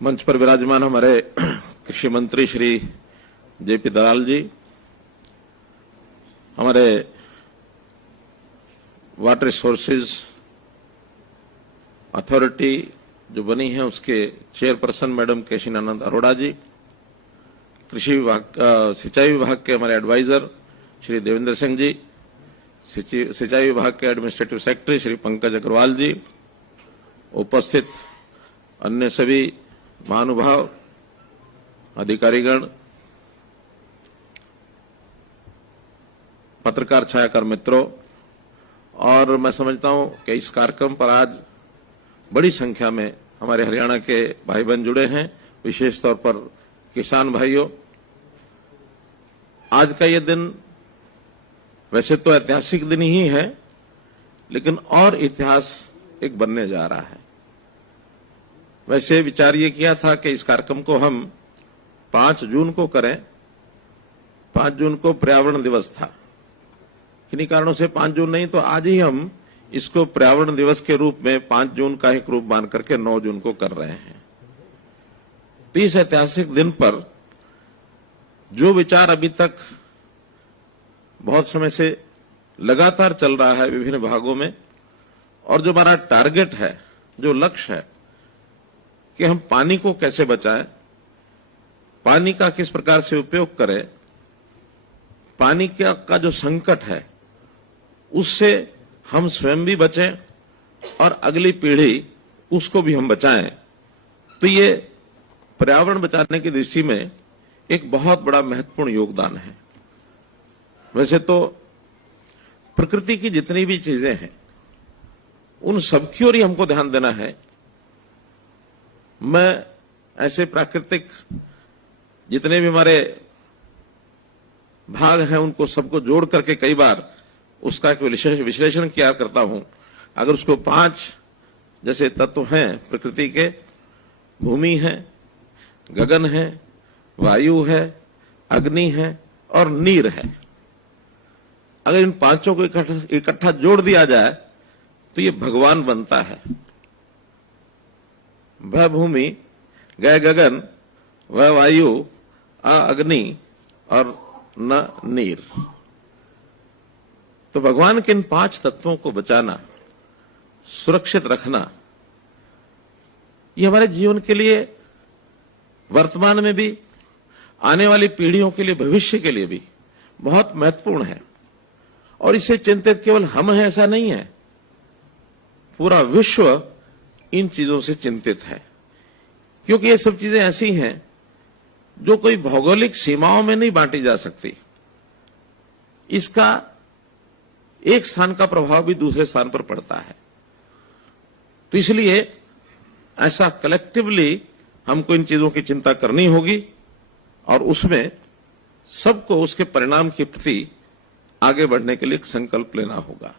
मंच पर विराजमान हमारे कृषि मंत्री श्री जेपी दलाल जी, हमारे वाटर रिसोर्सेज अथॉरिटी जो बनी है उसके चेयरपर्सन मैडम केशरी अरोड़ा जी, कृषि विभाग सिंचाई विभाग के हमारे एडवाइजर श्री देवेंद्र सिंह जी, सिंचाई विभाग के एडमिनिस्ट्रेटिव सेक्रेटरी श्री पंकज अग्रवाल जी, उपस्थित अन्य सभी महानुभाव, अधिकारीगण, पत्रकार छायाकार मित्रों, और मैं समझता हूं कि इस कार्यक्रम पर आज बड़ी संख्या में हमारे हरियाणा के भाई बहन जुड़े हैं, विशेष तौर पर किसान भाइयों। आज का ये दिन वैसे तो ऐतिहासिक दिन ही है, लेकिन और इतिहास एक बनने जा रहा है। वैसे विचार ये किया था कि इस कार्यक्रम को हम 5 जून को करें। 5 जून को पर्यावरण दिवस था, किन्हीं कारणों से 5 जून नहीं, तो आज ही हम इसको पर्यावरण दिवस के रूप में 5 जून का एक रूप मान करके 9 जून को कर रहे हैं। तो इस ऐतिहासिक दिन पर जो विचार अभी तक बहुत समय से लगातार चल रहा है विभिन्न भागों में, और जो हमारा टारगेट है, जो लक्ष्य है कि हम पानी को कैसे बचाएं, पानी का किस प्रकार से उपयोग करें, पानी का जो संकट है उससे हम स्वयं भी बचें और अगली पीढ़ी उसको भी हम बचाएं, तो ये पर्यावरण बचाने की दृष्टि में एक बहुत बड़ा महत्वपूर्ण योगदान है। वैसे तो प्रकृति की जितनी भी चीजें हैं उन सबकी ओर ही हमको ध्यान देना है। मैं ऐसे प्राकृतिक जितने भी हमारे भाग हैं उनको सबको जोड़ करके कई बार उसका एक विश्लेषण किया करता हूं। अगर उसको 5 जैसे तत्व हैं प्रकृति के, भूमि है, गगन है, वायु है, अग्नि है और नीर है, अगर इन 5 को इकट्ठा जोड़ दिया जाए तो ये भगवान बनता है। वह भूमि, गए गगन, वह वायु, अग्नि और न नीर। तो भगवान के इन 5 तत्वों को बचाना, सुरक्षित रखना, ये हमारे जीवन के लिए वर्तमान में भी, आने वाली पीढ़ियों के लिए, भविष्य के लिए भी बहुत महत्वपूर्ण है। और इससे चिंतित केवल हम हैं ऐसा नहीं है, पूरा विश्व इन चीजों से चिंतित है, क्योंकि ये सब चीजें ऐसी हैं जो कोई भौगोलिक सीमाओं में नहीं बांटी जा सकती। इसका एक स्थान का प्रभाव भी दूसरे स्थान पर पड़ता है। तो इसलिए ऐसा कलेक्टिवली हमको इन चीजों की चिंता करनी होगी और उसमें सबको उसके परिणाम के प्रति आगे बढ़ने के लिए एक संकल्प लेना होगा।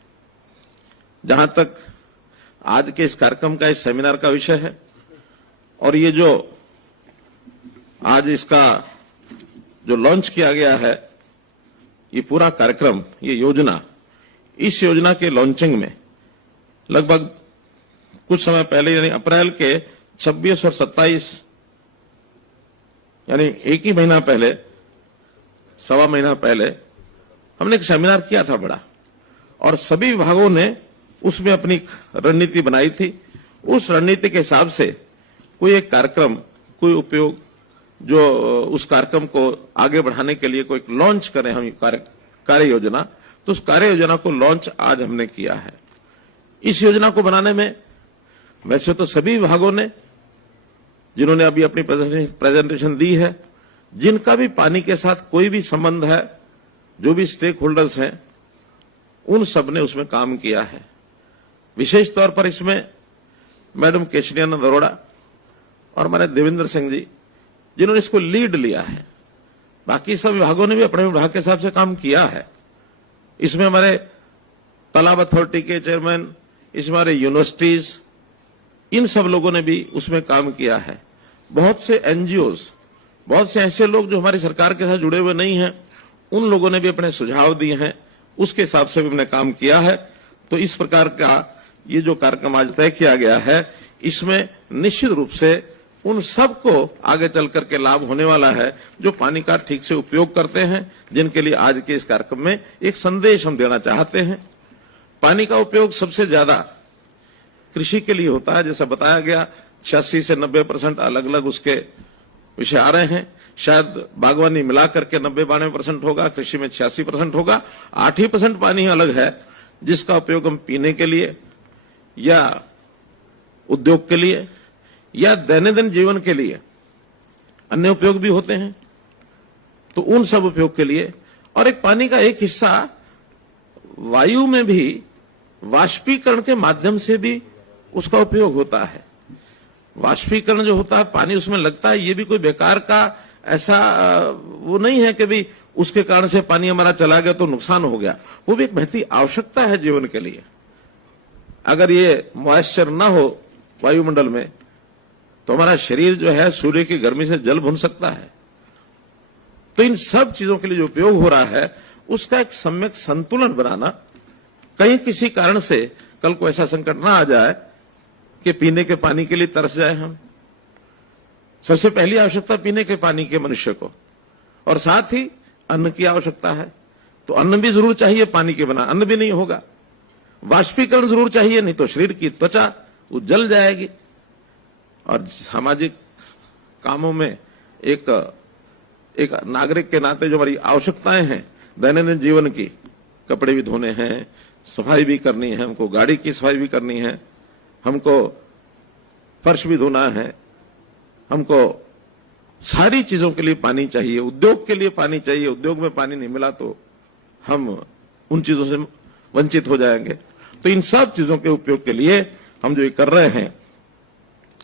जहां तक आज के इस कार्यक्रम का, इस सेमिनार का विषय है, और ये जो आज इसका जो लॉन्च किया गया है, ये पूरा कार्यक्रम, ये योजना, इस योजना के लॉन्चिंग में लगभग कुछ समय पहले यानी अप्रैल के 26 और 27 यानी एक ही महीना पहले, सवा महीना पहले हमने एक सेमिनार किया था बड़ा, और सभी विभागों ने उसमें अपनी रणनीति बनाई थी। उस रणनीति के हिसाब से कोई एक कार्यक्रम, कोई उपयोग, जो उस कार्यक्रम को आगे बढ़ाने के लिए कोई लॉन्च करें हम कार्य योजना, तो उस कार्य योजना को लॉन्च आज हमने किया है। इस योजना को बनाने में वैसे तो सभी विभागों ने, जिन्होंने अभी अपनी प्रेजेंटेशन दी है, जिनका भी पानी के साथ कोई भी संबंध है, जो भी स्टेक होल्डर्स हैं, उन सब ने उसमें काम किया है। विशेष तौर पर इसमें मैडम केशरी अरोड़ा और हमारे देवेंद्र सिंह जी, जिन्होंने इसको लीड लिया है। बाकी सब विभागों ने भी अपने विभाग के हिसाब से काम किया है। इसमें हमारे तालाब अथॉरिटी के चेयरमैन, इसमें हमारे यूनिवर्सिटीज, इन सब लोगों ने भी उसमें काम किया है। बहुत से एनजीओज, बहुत से ऐसे लोग जो हमारी सरकार के साथ जुड़े हुए नहीं हैं, उन लोगों ने भी अपने सुझाव दिए हैं, उसके हिसाब से भी हमने काम किया है। तो इस प्रकार का ये जो कार्यक्रम आज तय किया गया है, इसमें निश्चित रूप से उन सबको आगे चल करके लाभ होने वाला है जो पानी का ठीक से उपयोग करते हैं, जिनके लिए आज के इस कार्यक्रम में एक संदेश हम देना चाहते हैं। पानी का उपयोग सबसे ज्यादा कृषि के लिए होता है, जैसा बताया गया 86 से 90% अलग अलग उसके विषय आ रहे हैं। शायद बागवानी मिलाकर के 90-92% होगा, कृषि में 86% होगा। 8% पानी अलग है जिसका उपयोग हम पीने के लिए या उद्योग के लिए या दैनंदिन जीवन के लिए अन्य उपयोग भी होते हैं, तो उन सब उपयोग के लिए। और एक पानी का एक हिस्सा वायु में भी वाष्पीकरण के माध्यम से भी उसका उपयोग होता है। वाष्पीकरण जो होता है, पानी उसमें लगता है, ये भी कोई बेकार का ऐसा वो नहीं है कि भी उसके कारण से पानी हमारा चला गया तो नुकसान हो गया। वो भी एक महती आवश्यकता है जीवन के लिए। अगर ये मॉइस्चर ना हो वायुमंडल में तो हमारा शरीर जो है सूर्य की गर्मी से जल भुन सकता है। तो इन सब चीजों के लिए जो उपयोग हो रहा है उसका एक सम्यक संतुलन बनाना, कहीं किसी कारण से कल को ऐसा संकट ना आ जाए कि पीने के पानी के लिए तरस जाए हम। सबसे पहली आवश्यकता पीने के पानी के मनुष्य को, और साथ ही अन्न की आवश्यकता है। तो अन्न भी जरूर चाहिए, पानी के बिना अन्न भी नहीं होगा। वाष्पीकरण जरूर चाहिए, नहीं तो शरीर की त्वचा वो जल जाएगी। और सामाजिक कामों में एक नागरिक के नाते जो हमारी आवश्यकताएं हैं दैनंदिन जीवन की, कपड़े भी धोने हैं, सफाई भी करनी है, हमको गाड़ी की सफाई भी करनी है, हमको फर्श भी धोना है, हमको सारी चीजों के लिए पानी चाहिए। उद्योग के लिए पानी चाहिए, उद्योग में पानी नहीं मिला तो हम उन चीजों से वंचित हो जाएंगे। तो इन सब चीजों के उपयोग के लिए हम जो ये कर रहे हैं,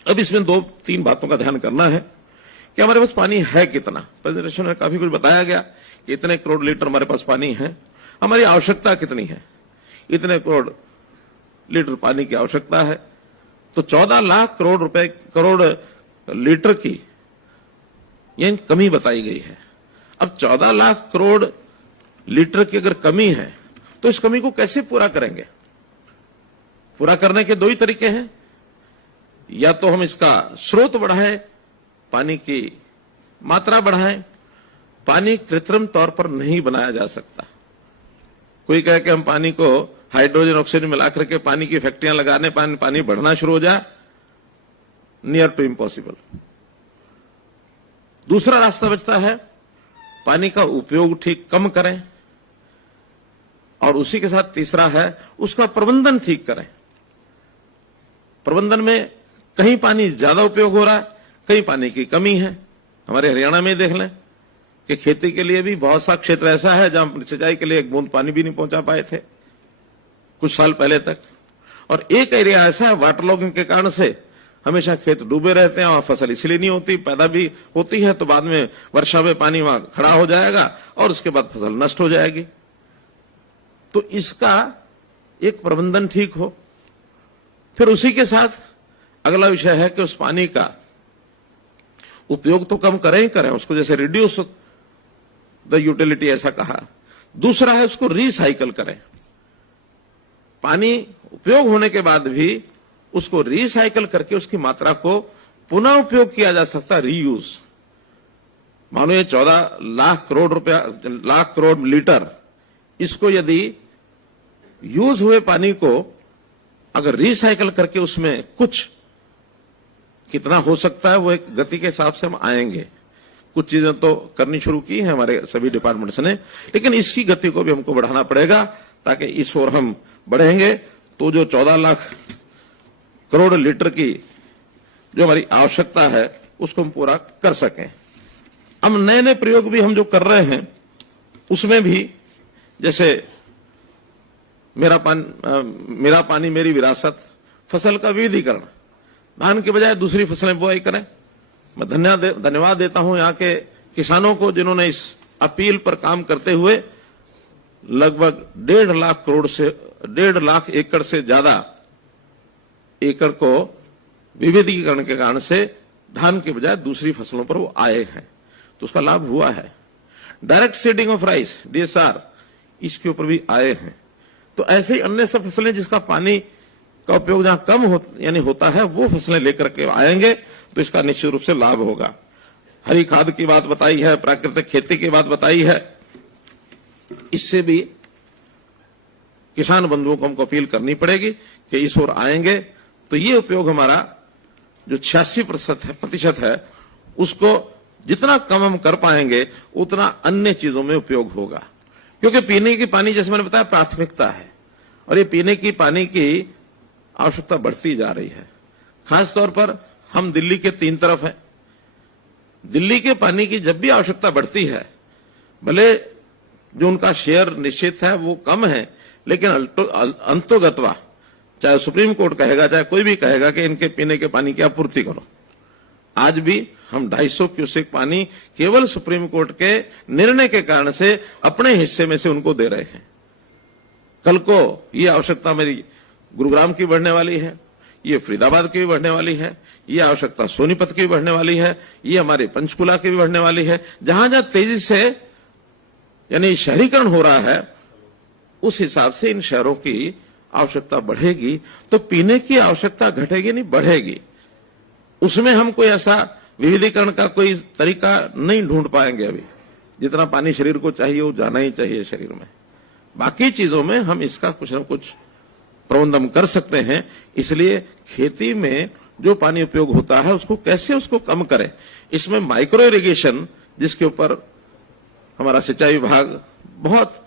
अब इसमें 2-3 बातों का ध्यान करना है कि हमारे पास पानी है कितना। प्रेजेंटेशन में काफी कुछ बताया गया कि इतने करोड़ लीटर हमारे पास पानी है, हमारी आवश्यकता कितनी है, इतने करोड़ लीटर पानी की आवश्यकता है। तो 14 लाख करोड़ लीटर की यह कमी बताई गई है। अब 14 लाख करोड़ लीटर की अगर कमी है तो इस कमी को कैसे पूरा करेंगे? पूरा करने के 2 ही तरीके हैं। या तो हम इसका स्रोत बढ़ाएं, पानी की मात्रा बढ़ाएं। पानी कृत्रिम तौर पर नहीं बनाया जा सकता। कोई कहे कि हम पानी को हाइड्रोजन ऑक्सीजन मिलाकर के पानी की फैक्ट्रियां लगाने पानी बढ़ना शुरू हो जाए, नियर टू इम्पॉसिबल। दूसरा रास्ता बचता है, पानी का उपयोग ठीक कम करें, और उसी के साथ तीसरा है उसका प्रबंधन ठीक करें। प्रबंधन में कहीं पानी ज्यादा उपयोग हो रहा है, कहीं पानी की कमी है। हमारे हरियाणा में देख लें कि खेती के लिए भी बहुत सा क्षेत्र ऐसा है जहां सिंचाई के लिए एक बूंद पानी भी नहीं पहुंचा पाए थे कुछ साल पहले तक। और एक एरिया ऐसा है वाटर लॉगिंग के कारण से हमेशा खेत डूबे रहते हैं और फसल इसलिए नहीं होती, पैदा भी होती है तो बाद में वर्षा में पानी वहां खड़ा हो जाएगा और उसके बाद फसल नष्ट हो जाएगी। तो इसका एक प्रबंधन ठीक हो। फिर उसी के साथ अगला विषय है कि उस पानी का उपयोग तो कम करें ही करें, उसको जैसे रिड्यूस द यूटिलिटी ऐसा कहा। दूसरा है उसको रिसाइकल करें। पानी उपयोग होने के बाद भी उसको रिसाइकल करके उसकी मात्रा को पुनः उपयोग किया जा सकता, रीयूज। मानो ये 14 लाख करोड़ लीटर, इसको यदि यूज हुए पानी को अगर रिसाइकल करके उसमें कुछ कितना हो सकता है वो एक गति के हिसाब से हम आएंगे। कुछ चीजें तो करनी शुरू की है हमारे सभी डिपार्टमेंट्स ने, लेकिन इसकी गति को भी हमको बढ़ाना पड़ेगा ताकि इस ओर हम बढ़ेंगे तो जो 14 लाख करोड़ लीटर की जो हमारी आवश्यकता है उसको हम पूरा कर सकें। अब नए नए प्रयोग भी हम जो कर रहे हैं उसमें भी, जैसे मेरा पानी मेरी विरासत, फसल का विविधीकरण, धान के बजाय दूसरी फसलें बुआई करें। मैं धन्यवाद देता हूं यहाँ के किसानों को जिन्होंने इस अपील पर काम करते हुए लगभग 1.5 लाख एकड़ से ज्यादा एकड़ को विविधीकरण के कारण से धान के बजाय दूसरी फसलों पर वो आए हैं, तो उसका लाभ हुआ है। Direct seeding of rice, DSR, इसके ऊपर भी आए हैं। तो ऐसे ही अन्य सब फसलें जिसका पानी का उपयोग जहां कम यानी होता है वो फसलें लेकर के आएंगे तो इसका निश्चित रूप से लाभ होगा। हरी खाद की बात बताई है, प्राकृतिक खेती की बात बताई है, इससे भी किसान बंधुओं को हमको अपील करनी पड़ेगी कि इस ओर आएंगे तो ये उपयोग हमारा जो 86% है उसको जितना कम हम कर पाएंगे उतना अन्य चीजों में उपयोग होगा। क्योंकि पीने की पानी, जैसे मैंने बताया, प्राथमिकता है और ये पीने की पानी की आवश्यकता बढ़ती जा रही है। खासतौर पर हम दिल्ली के 3 तरफ हैं। दिल्ली के पानी की जब भी आवश्यकता बढ़ती है, भले जो उनका शेयर निश्चित है वो कम है, लेकिन अंतोगत्वा चाहे सुप्रीम कोर्ट कहेगा चाहे कोई भी कहेगा कि इनके पीने के पानी की आपूर्ति करो। आज भी हम 250 क्यूसेक पानी केवल सुप्रीम कोर्ट के निर्णय के कारण से अपने हिस्से में से उनको दे रहे हैं। कल को ये आवश्यकता मेरी गुरुग्राम की बढ़ने वाली है, ये फरीदाबाद की भी बढ़ने वाली है, ये आवश्यकता सोनीपत की भी बढ़ने वाली है, ये हमारे पंचकुला की भी बढ़ने वाली है। जहां जहां तेजी से यानी शहरीकरण हो रहा है उस हिसाब से इन शहरों की आवश्यकता बढ़ेगी, तो पीने की आवश्यकता घटेगी नहीं, बढ़ेगी। उसमें हम कोई ऐसा विविधीकरण का कोई तरीका नहीं ढूंढ पाएंगे। अभी जितना पानी शरीर को चाहिए वो जाना ही चाहिए शरीर में। बाकी चीजों में हम इसका कुछ न कुछ प्रबंध हम कर सकते हैं। इसलिए खेती में जो पानी उपयोग होता है उसको कैसे उसको कम करें, इसमें माइक्रो इरिगेशन, जिसके ऊपर हमारा सिंचाई विभाग बहुत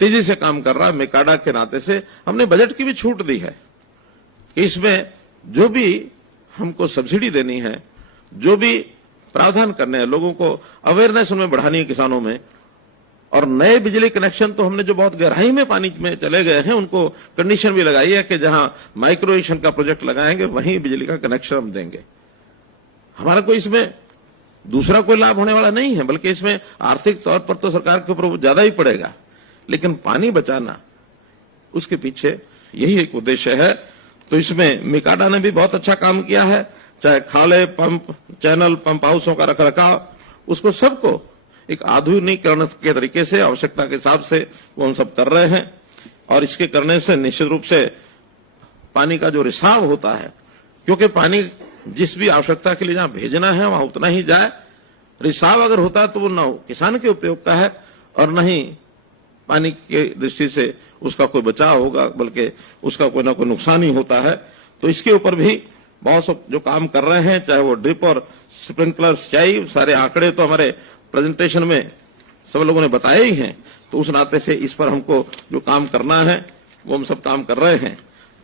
तेजी से काम कर रहा है, मेकाडा के नाते से हमने बजट की भी छूट दी है कि इसमें जो भी हमको सब्सिडी देनी है, जो भी प्रावधान करने हैं, लोगों को अवेयरनेस उनमें बढ़ानी है किसानों में। और नए बिजली कनेक्शन तो हमने जो बहुत गहराई में पानी में चले गए हैं उनको कंडीशन भी लगाई है कि जहां माइक्रो इरिगेशन का प्रोजेक्ट लगाएंगे वहीं बिजली का कनेक्शन हम देंगे। हमारा कोई इसमें दूसरा कोई लाभ होने वाला नहीं है, बल्कि इसमें आर्थिक तौर पर तो सरकार के ऊपर ज्यादा ही पड़ेगा, लेकिन पानी बचाना उसके पीछे यही एक उद्देश्य है। तो इसमें मिकाडा ने भी बहुत अच्छा काम किया है, चाहे खाले, पंप, चैनल, पंप हाउसों का रखरखाव, उसको सबको एक आधुनिकीकरण के तरीके से आवश्यकता के हिसाब से वो हम सब कर रहे हैं। और इसके करने से निश्चित रूप से पानी का जो रिसाव होता है, क्योंकि पानी जिस भी आवश्यकता के लिए जहां भेजना है वहां उतना ही जाए, रिसाव अगर होता है तो वो न किसान के उपयोग का है और न ही पानी की दृष्टि से उसका कोई बचाव होगा, बल्कि उसका कोई ना कोई नुकसान ही होता है। तो इसके ऊपर भी बहुत से जो काम कर रहे हैं, चाहे वो ड्रिप और स्प्रिंकलर सिंचाई, सारे आंकड़े तो हमारे प्रेजेंटेशन में सब लोगों ने बताए ही हैं। तो उस नाते से इस पर हमको जो काम करना है वो हम सब काम कर रहे हैं।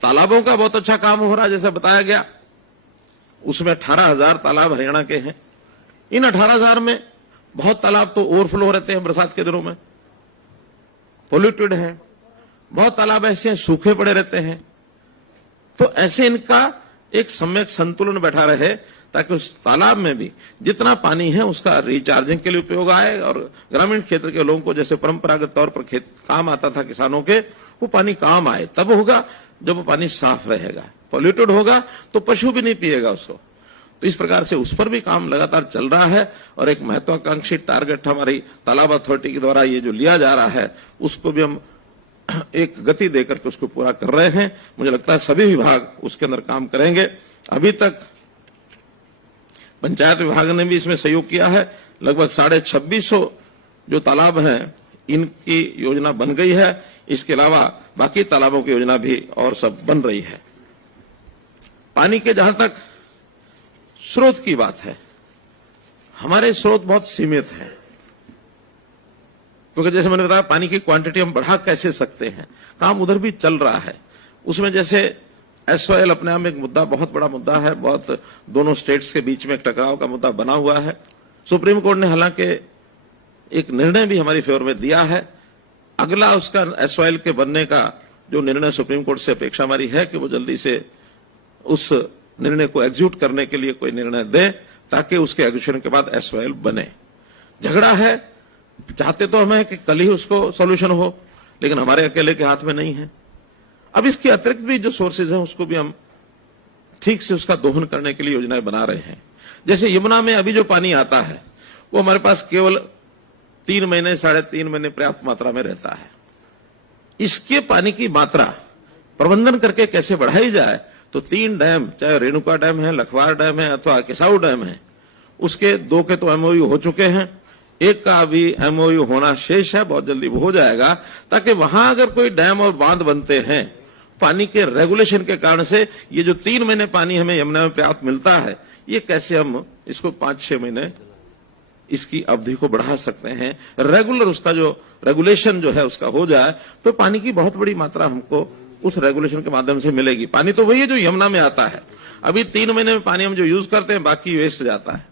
तालाबों का बहुत अच्छा काम हो रहा है, जैसे बताया गया, उसमें 18,000 तालाब हरियाणा के हैं। इन 18,000 में बहुत तालाब तो ओवरफ्लो रहते हैं बरसात के दिनों में, पोल्यूटेड है, बहुत तालाब ऐसे हैं सूखे पड़े रहते हैं। तो ऐसे इनका एक सम्यक संतुलन बैठा रहे ताकि उस तालाब में भी जितना पानी है उसका रिचार्जिंग के लिए उपयोग आए और ग्रामीण क्षेत्र के लोगों को जैसे परंपरागत तौर पर खेत काम आता था किसानों के, वो पानी काम आए। तब होगा जब वो पानी साफ रहेगा, पॉल्यूटेड होगा तो पशु भी नहीं पिएगा उसको। तो इस प्रकार से उस पर भी काम लगातार चल रहा है और एक महत्वाकांक्षी टारगेट हमारी तालाब अथॉरिटी के द्वारा ये जो लिया जा रहा है उसको भी हम एक गति देकर के उसको पूरा कर रहे हैं। मुझे लगता है सभी विभाग उसके अंदर काम करेंगे। अभी तक पंचायत विभाग ने भी इसमें सहयोग किया है। लगभग 2650 जो तालाब हैं इनकी योजना बन गई है। इसके अलावा बाकी तालाबों की योजना भी और सब बन रही है। पानी के जहां तक स्रोत की बात है, हमारे स्रोत बहुत सीमित हैं, क्योंकि जैसे मैंने बताया पानी की क्वांटिटी हम बढ़ा कैसे सकते हैं, काम उधर भी चल रहा है। उसमें जैसे एसवाईएल अपने आप में एक मुद्दा, बहुत बड़ा मुद्दा है, बहुत दोनों स्टेट्स के बीच में एक टकराव का मुद्दा बना हुआ है। सुप्रीम कोर्ट ने हालांकि एक निर्णय भी हमारी फेवर में दिया है। अगला उसका एसवाईएल के बनने का जो निर्णय सुप्रीम कोर्ट से अपेक्षा हमारी है कि वो जल्दी से उस निर्णय को एग्जीक्यूट करने के लिए कोई निर्णय दे ताकि उसके एग्जीक्यूशन के बाद एसवाईएल बने। झगड़ा है, चाहते तो हमें कि कल ही उसको सॉल्यूशन हो, लेकिन हमारे अकेले के हाथ में नहीं है। अब इसके अतिरिक्त भी जो सोर्सेज हैं उसको भी हम ठीक से उसका दोहन करने के लिए योजनाएं बना रहे हैं। जैसे यमुना में अभी जो पानी आता है वो हमारे पास केवल 3 महीने 3.5 महीने पर्याप्त मात्रा में रहता है। इसके पानी की मात्रा प्रबंधन करके कैसे बढ़ाई जाए, तो 3 डैम, चाहे रेणुका डैम है, लखवार डैम है अथवा किसाऊ डैम है, उसके 2 के तो एमओयू हो चुके हैं, एक का अभी एमओयू होना शेष है, बहुत जल्दी वो हो जाएगा, ताकि वहां अगर कोई डैम और बांध बनते हैं पानी के रेगुलेशन के कारण से ये जो 3 महीने पानी हमें यमुना में पर्याप्त मिलता है, ये कैसे हम इसको 5-6 महीने इसकी अवधि को बढ़ा सकते हैं, रेगुलर उसका जो रेगुलेशन जो है उसका हो जाए, तो पानी की बहुत बड़ी मात्रा हमको उस रेगुलेशन के माध्यम से मिलेगी। पानी तो वही है जो यमुना में आता है। अभी 3 महीने में पानी हम जो यूज करते हैं बाकी वेस्ट जाता है।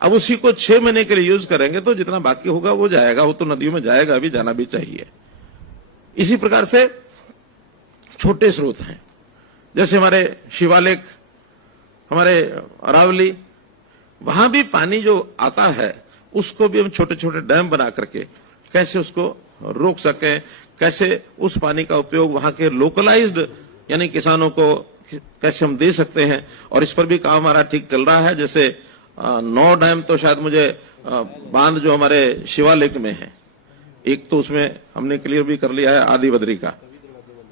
अब उसी को 6 महीने के लिए यूज करेंगे तो जितना बाकी होगा वो जाएगा, वो तो नदियों में जाएगा, अभी जाना भी चाहिए। इसी प्रकार से छोटे स्रोत हैं, जैसे हमारे शिवालिक, हमारे अरावली, वहां भी पानी जो आता है उसको भी हम छोटे छोटे डैम बना करके कैसे उसको रोक सके, कैसे उस पानी का उपयोग वहां के लोकलाइज्ड यानी किसानों को कैसे हम दे सकते हैं, और इस पर भी काम हमारा ठीक चल रहा है। जैसे 9 डैम तो शायद मुझे बांध जो हमारे शिवालिक में है, एक तो उसमें हमने क्लियर भी कर लिया है आदि बद्री का,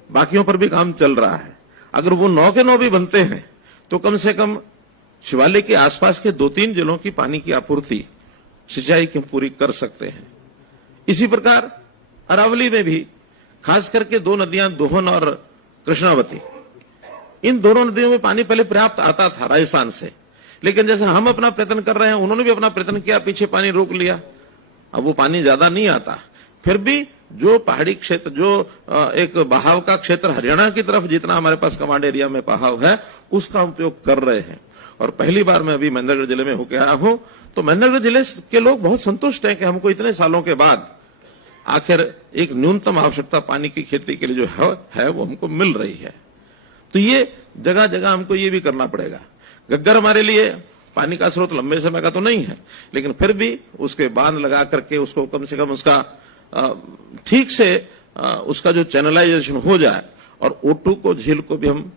बाकियों पर भी काम चल रहा है। अगर वो 9 के 9 भी बनते हैं तो कम से कम शिवालिक के आसपास के 2-3 जिलों की पानी की आपूर्ति, सिंचाई की पूरी कर सकते हैं। इसी प्रकार अरावली में भी खास करके 2 नदियां दोहन और कृष्णावती, इन दोनों नदियों में पानी पहले पर्याप्त आता था राजस्थान से, लेकिन जैसे हम अपना प्रयत्न कर रहे हैं उन्होंने भी अपना प्रयत्न किया, पीछे पानी रोक लिया, अब वो पानी ज्यादा नहीं आता। फिर भी जो पहाड़ी क्षेत्र, जो एक बहाव का क्षेत्र हरियाणा की तरफ जितना हमारे पास कमांड एरिया में बहाव है उसका उपयोग कर रहे हैं। और पहली बार मैं अभी महेंद्रगढ़ जिले में होकर आया हूं तो महेंद्रगढ़ जिले के लोग बहुत संतुष्ट हैं कि हमको इतने सालों के बाद आखिर एक न्यूनतम आवश्यकता पानी की खेती के लिए जो है वो हमको मिल रही है। तो ये जगह जगह हमको ये भी करना पड़ेगा। घग्गर हमारे लिए पानी का स्रोत लंबे समय का तो नहीं है, लेकिन फिर भी उसके बांध लगा करके उसको कम से कम उसका ठीक से उसका जो चैनलाइजेशन हो जाए, और O2 को, झील को भी हम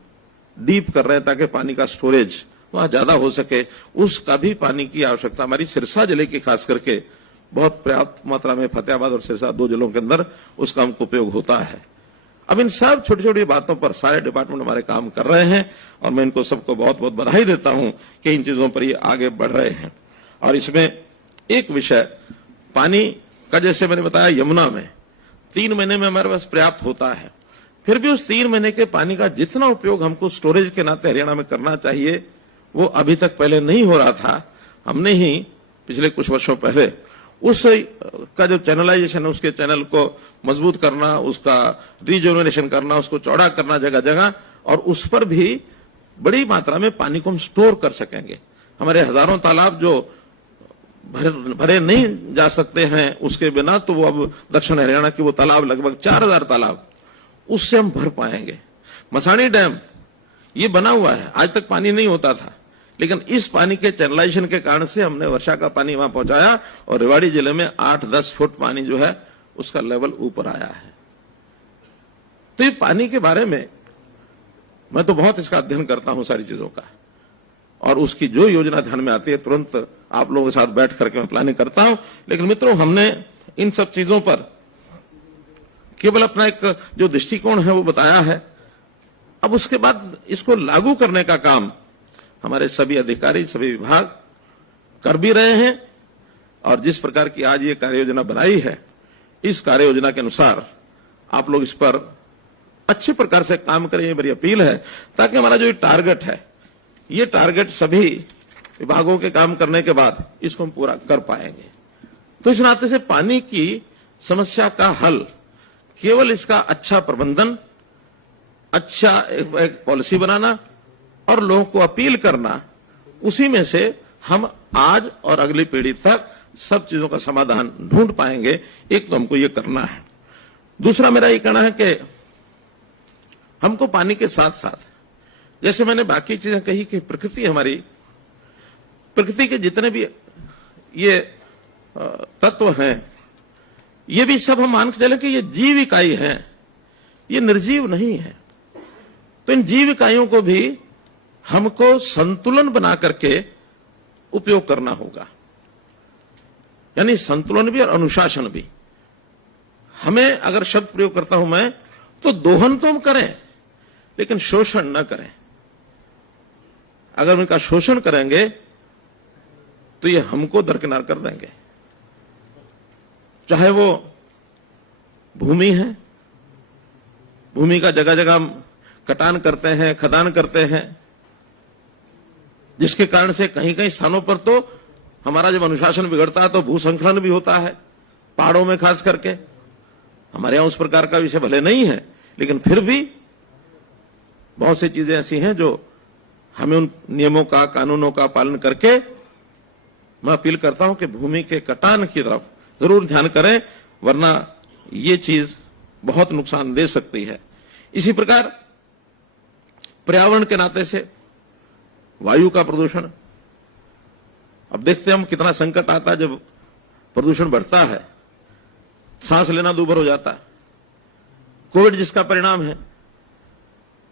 डीप कर रहे हैं ताकि पानी का स्टोरेज वहां ज्यादा हो सके। उसका भी पानी की आवश्यकता हमारी सिरसा जिले की खास करके बहुत पर्याप्त मात्रा में फतेहाबाद और सिरसा 2 जिलों के अंदर उसका हमको उपयोग होता है। अब इन सब छोटी छोटी बातों पर सारे डिपार्टमेंट हमारे काम कर रहे हैं और मैं इनको सबको बहुत बहुत बधाई देता हूं कि इन चीजों पर ये आगे बढ़ रहे हैं। और इसमें एक विषय पानी का, जैसे मैंने बताया यमुना में 3 महीने में हमारे पास पर्याप्त होता है, फिर भी उस 3 महीने के पानी का जितना उपयोग हमको स्टोरेज के नाते हरियाणा में करना चाहिए वो अभी तक पहले नहीं हो रहा था। हमने ही पिछले कुछ वर्षों पहले उस का जो चैनलाइजेशन है उसके चैनल को मजबूत करना, उसका रिजुवेनेशन करना, उसको चौड़ा करना जगह जगह, और उस पर भी बड़ी मात्रा में पानी को हम स्टोर कर सकेंगे। हमारे हजारों तालाब जो भरे नहीं जा सकते हैं उसके बिना, तो वो अब दक्षिण हरियाणा की वो तालाब लगभग 4000 तालाब उससे हम भर पाएंगे। मसानी डैम ये बना हुआ है, आज तक पानी नहीं होता था, लेकिन इस पानी के चैनलाइजेशन के कारण से हमने वर्षा का पानी वहां पहुंचाया और रेवाड़ी जिले में 8-10 फुट पानी जो है उसका लेवल ऊपर आया है। तो ये पानी के बारे में मैं तो बहुत इसका अध्ययन करता हूं सारी चीजों का, और उसकी जो योजना ध्यान में आती है तुरंत आप लोगों के साथ बैठ करके मैं प्लानिंग करता हूं। लेकिन मित्रों, हमने इन सब चीजों पर केवल अपना एक जो दृष्टिकोण है वो बताया है। अब उसके बाद इसको लागू करने का काम हमारे सभी अधिकारी, सभी विभाग कर भी रहे हैं, और जिस प्रकार की आज ये कार्य योजना बनाई है, इस कार्य योजना के अनुसार आप लोग इस पर अच्छे प्रकार से काम करें, ये मेरी अपील है, ताकि हमारा जो टारगेट है, ये टारगेट सभी विभागों के काम करने के बाद इसको हम पूरा कर पाएंगे। तो इस नाते से पानी की समस्या का हल केवल इसका अच्छा प्रबंधन, अच्छा एक पॉलिसी बनाना और लोगों को अपील करना, उसी में से हम आज और अगली पीढ़ी तक सब चीजों का समाधान ढूंढ पाएंगे। एक तो हमको ये करना है। दूसरा मेरा ये कहना है कि हमको पानी के साथ साथ, जैसे मैंने बाकी चीजें कही कि प्रकृति हमारी, प्रकृति के जितने भी ये तत्व हैं, ये भी सब हम मान के चले कि ये जीव इकाई है, ये निर्जीव नहीं है। तो इन जीव इकाइयों को भी हमको संतुलन बना करके उपयोग करना होगा, यानी संतुलन भी और अनुशासन भी। हमें अगर शब्द प्रयोग करता हूं मैं, तो दोहन तो हम करें लेकिन शोषण न करें। अगर इनका शोषण करेंगे तो ये हमको दरकिनार कर देंगे। चाहे वो भूमि है, भूमि का जगह जगह कटान करते हैं, खदान करते हैं, जिसके कारण से कहीं कहीं स्थानों पर तो हमारा जब अनुशासन बिगड़ता है तो भूसंखलन भी होता है, पहाड़ों में खास करके। हमारे यहां उस प्रकार का विषय भले नहीं है, लेकिन फिर भी बहुत सी चीजें ऐसी हैं जो हमें उन नियमों का, कानूनों का पालन करके, मैं अपील करता हूं कि भूमि के कटान की तरफ जरूर ध्यान करें, वरना ये चीज बहुत नुकसान दे सकती है। इसी प्रकार पर्यावरण के नाते से वायु का प्रदूषण, अब देखते हैं हम कितना संकट आता है जब प्रदूषण बढ़ता है, सांस लेना दूभर हो जाता है। कोविड जिसका परिणाम है,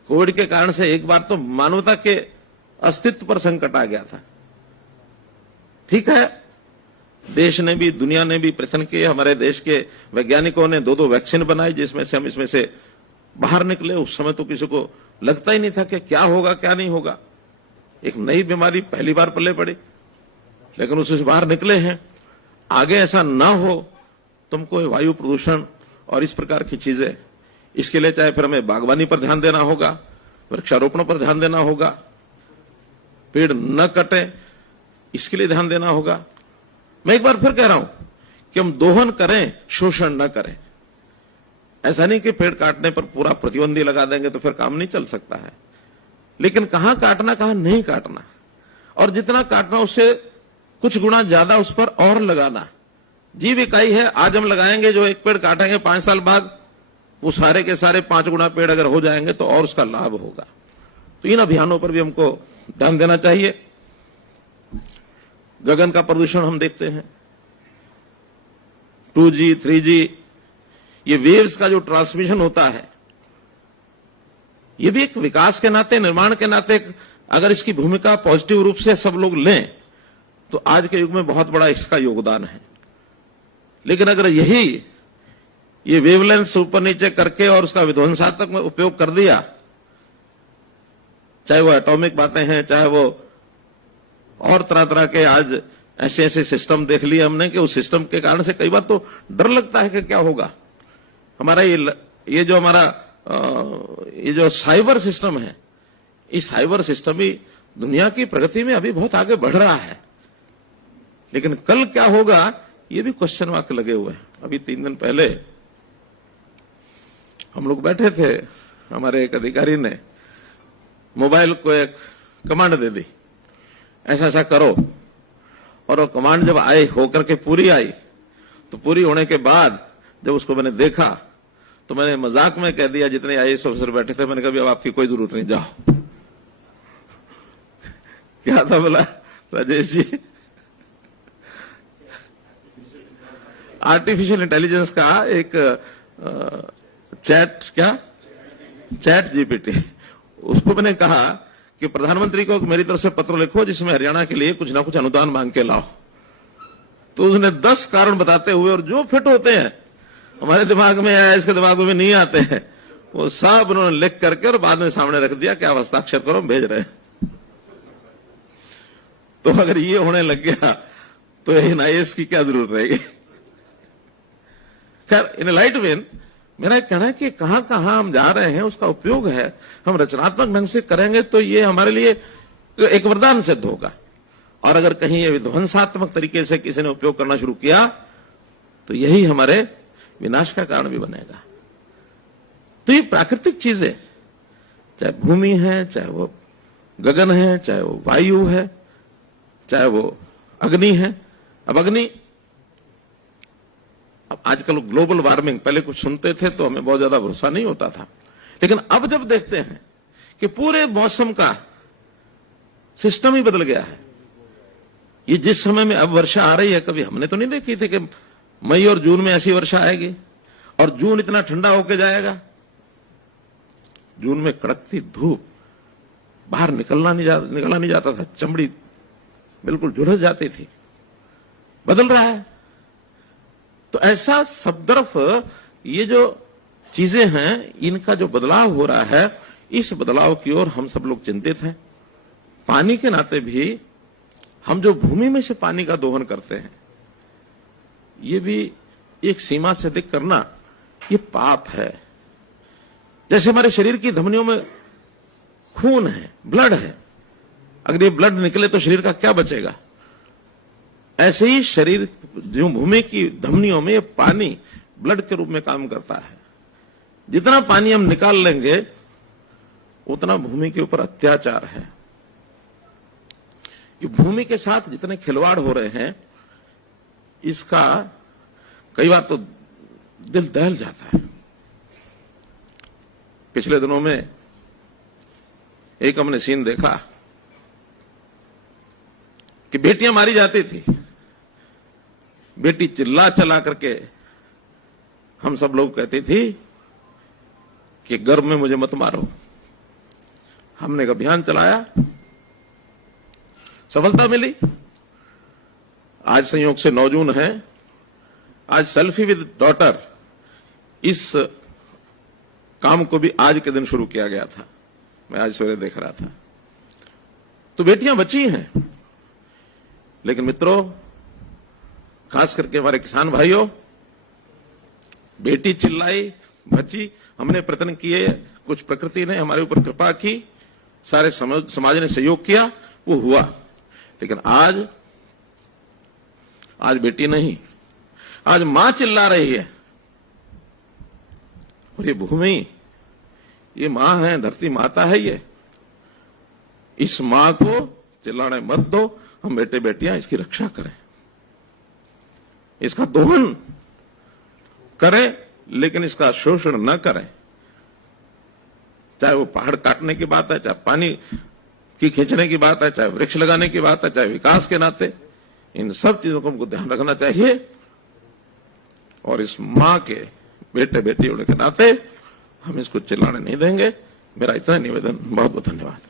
कोविड के कारण से एक बार तो मानवता के अस्तित्व पर संकट आ गया था। ठीक है, देश ने भी, दुनिया ने भी प्रयत्न किए, हमारे देश के वैज्ञानिकों ने 2-2 वैक्सीन बनाई जिसमें से हम इसमें से बाहर निकले। उस समय तो किसी को लगता ही नहीं था कि क्या होगा क्या नहीं होगा, एक नई बीमारी पहली बार पल्ले पड़ी, लेकिन उससे बाहर निकले हैं। आगे ऐसा ना हो, तुमको वायु प्रदूषण और इस प्रकार की चीजें, इसके लिए चाहे फिर हमें बागवानी पर ध्यान देना होगा, वृक्षारोपण पर ध्यान देना होगा, पेड़ न कटे इसके लिए ध्यान देना होगा। मैं एक बार फिर कह रहा हूं कि हम दोहन करें, शोषण न करें। ऐसा नहीं कि पेड़ काटने पर पूरा प्रतिबंधी लगा देंगे तो फिर काम नहीं चल सकता है, लेकिन कहां काटना कहां नहीं काटना, और जितना काटना उससे कुछ गुना ज्यादा उस पर और लगाना। जीव इकाई है, आज हम लगाएंगे, जो एक पेड़ काटेंगे 5 साल बाद वो सारे के सारे 5 गुना पेड़ अगर हो जाएंगे तो और उसका लाभ होगा। तो इन अभियानों पर भी हमको ध्यान देना चाहिए। गगन का प्रदूषण हम देखते हैं, 2G, 3G, ये वेव्स का जो ट्रांसमिशन होता है, ये भी एक विकास के नाते, निर्माण के नाते अगर इसकी भूमिका पॉजिटिव रूप से सब लोग लें तो आज के युग में बहुत बड़ा इसका योगदान है। लेकिन अगर ये वेवलेंथ ऊपर नीचे करके और उसका विध्वंसात्मक उपयोग कर दिया, चाहे वो एटॉमिक बातें हैं, चाहे वो और तरह तरह के, आज ऐसे ऐसे सिस्टम देख लिए हमने कि उस सिस्टम के कारण से कई बार तो डर लगता है कि क्या होगा। हमारा ये जो साइबर सिस्टम है, इस साइबर सिस्टम भी दुनिया की प्रगति में अभी बहुत आगे बढ़ रहा है, लेकिन कल क्या होगा ये भी क्वेश्चन मार्क लगे हुए हैं। अभी 3 दिन पहले हम लोग बैठे थे, हमारे एक अधिकारी ने मोबाइल को एक कमांड दे दी, ऐसा ऐसा करो, और वो कमांड जब आई होकर के पूरी आई, तो पूरी होने के बाद जब उसको मैंने देखा तो मैंने मजाक में कह दिया, जितने IAS ऑफिसर बैठे थे, मैंने कहा अब आपकी कोई जरूरत नहीं, जाओ। क्या था बोला राजेश जी? आर्टिफिशियल इंटेलिजेंस का एक चैट GPT, उसको मैंने कहा कि प्रधानमंत्री को मेरी तरफ से पत्र लिखो जिसमें हरियाणा के लिए कुछ ना कुछ अनुदान मांग के लाओ। तो उसने 10 कारण बताते हुए, और जो फिट होते हैं हमारे दिमाग में या इसके दिमाग में नहीं आते हैं, वो सब उन्होंने लिख करके और बाद में सामने रख दिया कि आप हस्ताक्षर करो, हम भेज रहे हैं। तो अगर ये होने लग गया तो इन IAS की क्या जरूरत रहेगी। खैर, इन लाइट वेन मेरा कहना है कि कहां कहां हम जा रहे हैं उसका उपयोग है, हम रचनात्मक ढंग से करेंगे तो ये हमारे लिए एक वरदान सिद्ध होगा। और अगर कहीं ये विध्वंसात्मक तरीके से किसी ने उपयोग करना शुरू किया तो यही हमारे विनाश का कारण भी बनेगा। तो ये प्राकृतिक चीजें, चाहे भूमि है, चाहे वो गगन है, चाहे वो वायु है, चाहे वो अग्नि है। अब अग्नि, अब आजकल ग्लोबल वार्मिंग, पहले कुछ सुनते थे तो हमें बहुत ज्यादा भरोसा नहीं होता था, लेकिन अब जब देखते हैं कि पूरे मौसम का सिस्टम ही बदल गया है। ये जिस समय में अब वर्षा आ रही है, कभी हमने तो नहीं देखी थी कि मई और जून में ऐसी वर्षा आएगी, और जून इतना ठंडा होके जाएगा। जून में कड़कती धूप, बाहर निकला नहीं जाता था, चमड़ी बिल्कुल झुलस जाती थी। बदल रहा है। तो ऐसा सब तरफ ये जो चीजें हैं, इनका जो बदलाव हो रहा है, इस बदलाव की ओर हम सब लोग चिंतित हैं। पानी के नाते भी हम जो भूमि में से पानी का दोहन करते हैं, ये भी एक सीमा से अधिक करना ये पाप है। जैसे हमारे शरीर की धमनियों में खून है, ब्लड है, अगर ये ब्लड निकले तो शरीर का क्या बचेगा? ऐसे ही शरीर, जो भूमि की धमनियों में ये पानी ब्लड के रूप में काम करता है। जितना पानी हम निकाल लेंगे उतना भूमि के ऊपर अत्याचार है। ये भूमि के साथ जितने खिलवाड़ हो रहे हैं, इसका कई बार तो दिल दहल जाता है। पिछले दिनों में एक हमने सीन देखा कि बेटियां मारी जाती थी। बेटी चिल्ला चला करके हम सब लोग कहते थे कि गर्भ में मुझे मत मारो। हमने एक अभियान चलाया, सफलता मिली। आज संयोग से 9 जून है, आज सेल्फी विद डॉटर, इस काम को भी आज के दिन शुरू किया गया था। मैं आज सवेरे देख रहा था। तो बेटियां बची हैं, लेकिन मित्रों, खास करके हमारे किसान भाइयों, बेटी चिल्लाई, बची, हमने प्रयत्न किए, कुछ प्रकृति ने हमारे ऊपर कृपा की, सारे समाज ने सहयोग किया, वो हुआ। लेकिन आज बेटी नहीं, आज मां चिल्ला रही है। और ये भूमि, ये मां है, धरती माता है ये। इस मां को चिल्लाने मत दो। हम बेटे बेटियां इसकी रक्षा करें, इसका दोहन करें, लेकिन इसका शोषण न करें। चाहे वो पहाड़ काटने की बात है, चाहे पानी की खींचने की बात है, चाहे वृक्ष लगाने की बात है, चाहे विकास के नाते, इन सब चीजों को हमको ध्यान रखना चाहिए। और इस मां के बेटे बेटियों के नाते हम इसको चिल्लाने नहीं देंगे। मेरा इतना निवेदन। बहुत बहुत धन्यवाद।